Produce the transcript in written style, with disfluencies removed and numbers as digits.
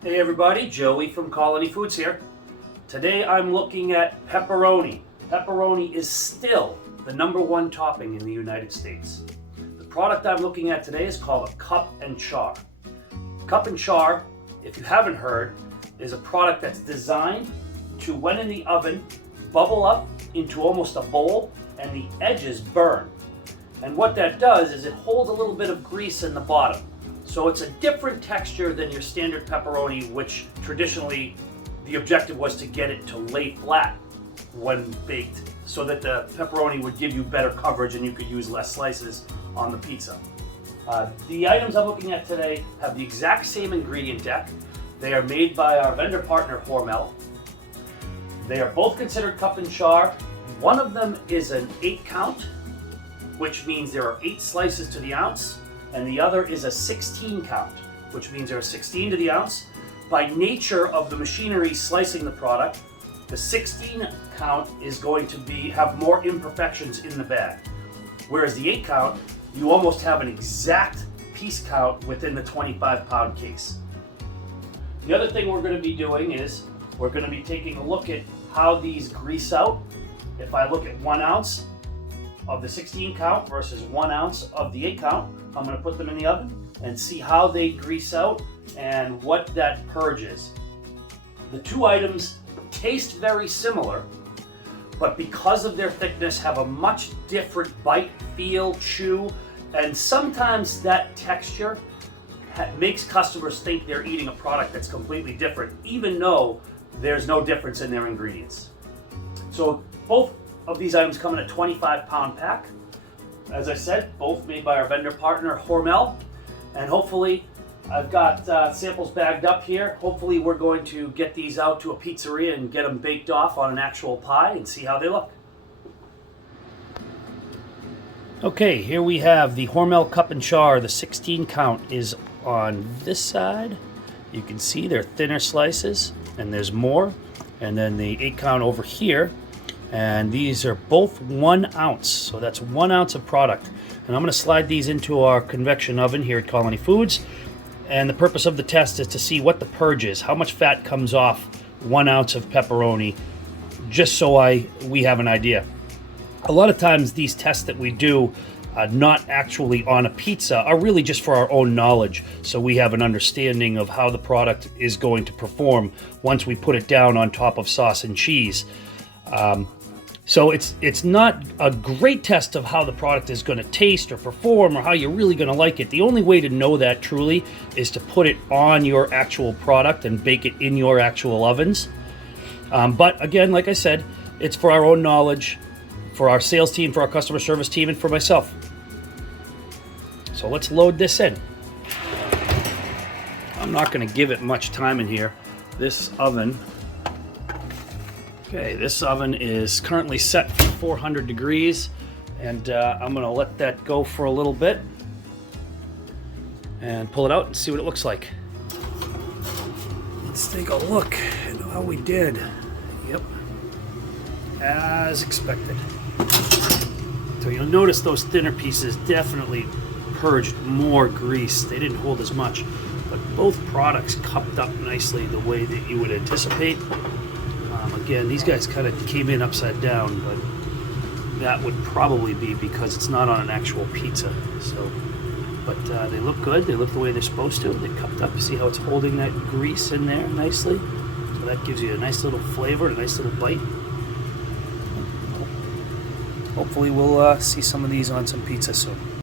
Hey everybody, Joey from Colony Foods here. Today I'm looking at pepperoni. Pepperoni is still the #1 topping in the United States. The product I'm looking at today is called a cup and char. Cup and char, if you haven't heard, is a product that's designed to, when in the oven, bubble up into almost a bowl and the edges burn. And what that does is it holds a little bit of grease in the bottom. So it's a different texture than your standard pepperoni, which traditionally the objective was to get it to lay flat when baked so that the pepperoni would give you better coverage and you could use less slices on the pizza. The items I'm looking at today have the exact same ingredient deck. They are made by our vendor partner Hormel. They are both considered cup and char. One of them is an 8 count, which means there are 8 slices to the ounce. And the other is a 16 count, which means there are 16 to the ounce. By nature of the machinery slicing the product, the 16 count is going to have more imperfections in the bag. Whereas the 8 count, you almost have an exact piece count within the 25-pound case. The other thing we're going to be doing is we're going to be taking a look at how these grease out. If I look at 1 ounce of the 16 count versus 1 ounce of the 8 count, I'm going to put them in the oven and see how they grease out and what that purge is. The two items taste very similar, but because of their thickness have a much different bite, feel, chew, and sometimes that texture makes customers think they're eating a product that's completely different, even though there's no difference in their ingredients. So both of these items come in a 25-pound pack. As I said, both made by our vendor partner Hormel, and hopefully I've got samples bagged up here. Hopefully we're going to get these out to a pizzeria and get them baked off on an actual pie and see how they look. Okay, here we have the Hormel cup and char. The 16 count is on this side. You can see they're thinner slices, and there's more. And then the 8 count over here. And these are both 1 ounce, so that's 1 ounce of product. And I'm going to slide these into our convection oven here at Colony Foods. And the purpose of the test is to see what the purge is, how much fat comes off 1 ounce of pepperoni, just so we have an idea. A lot of times these tests that we do, not actually on a pizza, are really just for our own knowledge, so we have an understanding of how the product is going to perform once we put it down on top of sauce and cheese. So it's not a great test of how the product is going to taste or perform or how you're really going to like it. The only way to know that truly is to put it on your actual product and bake it in your actual ovens. But again, like I said, it's for our own knowledge, for our sales team, for our customer service team, and for myself. So let's load this in. I'm not going to give it much time in here. This oven is currently set for 400 degrees, and I'm going to let that go for a little bit and pull it out and see what it looks like. Let's take a look at how we did. Yep, as expected. So you'll notice those thinner pieces definitely purged more grease. They didn't hold as much, but both products cupped up nicely the way that you would anticipate. Again, these guys kind of came in upside down, but that would probably be because it's not on an actual pizza. So, but they look good. They look the way they're supposed to. They cupped up. You see how it's holding that grease in there nicely? So that gives you a nice little flavor, a nice little bite. Hopefully we'll see some of these on some pizza soon.